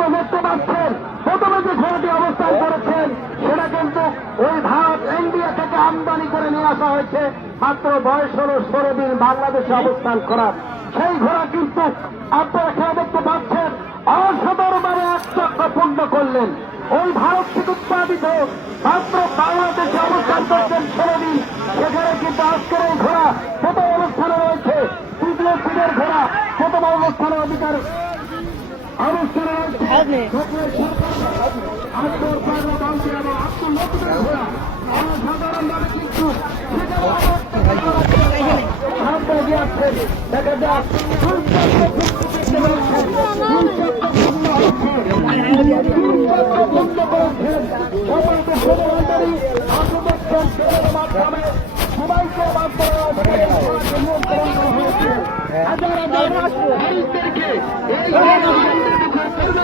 আপনারা দেখতে পাচ্ছেন প্রথমে যে ঘোড়াটি অবস্থান করেছেন, সেটা কিন্তু ওই ভারত ইন্ডিয়া থেকে আমদানি করে নিয়ে আসা হয়েছে। মাত্র বয়স হল ষোলো দিন বাংলাদেশে অবস্থান করার। সেই ঘোড়া কিন্তু আপনারা খেয়ে দেখতে পাচ্ছেন অসাধারণভাবে এক চক্র পূর্ণ করলেন। ওই ভারত থেকে উৎপাদিত মাত্র বাংলাদেশে অবস্থান করছেন ষোলো দিন। সেখানে কিন্তু আজকের এই ঘোড়া প্রথম অবস্থানে রয়েছে। তৃতীয় সিনের ঘোড়া প্রথম অবস্থানে অধিকার পাগলা বাউন্ডি এবং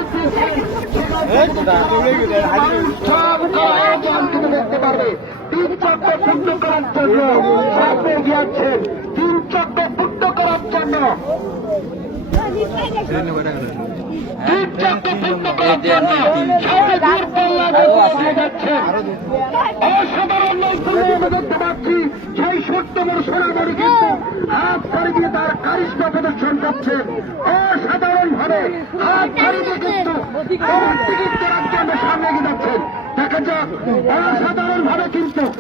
লতিফের ঘোড়া কিন্তু দেখতে পারবে তিন চক্র পুণ্য করার জন্য সামনে গিয়েছেন তিন চক্র পুণ্য করার জন্য অসাধারণ দেখতে পাচ্ছি সেই সত্যমর সোনামণি কিন্তু হাত ছাড়ি দিয়ে তার কারিশমা প্রদর্শন করছেন ভাবে হাত ছাড়ি কিন্তু জন্য সামনে এগিয়ে যাচ্ছেন অসাধারণ ভাবে সামনে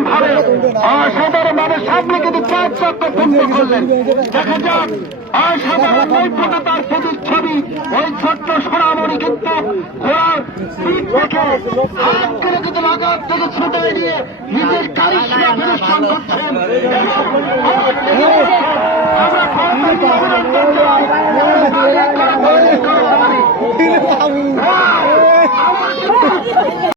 সামনে অসাধারণ ভাবে সামনে কিন্তু চার চক্র করলেন দেখা যাক অসাধারণ নৈপুণ্যতার প্রতিচ্ছবি ওই ছোট্ট সোনামণি কিন্তু ঘোড়ার পিঠ থেকে হাত করে কিন্তু লাগার থেকে ছুটে নিয়ে নিজের কারিশমা প্রদর্শন করছেন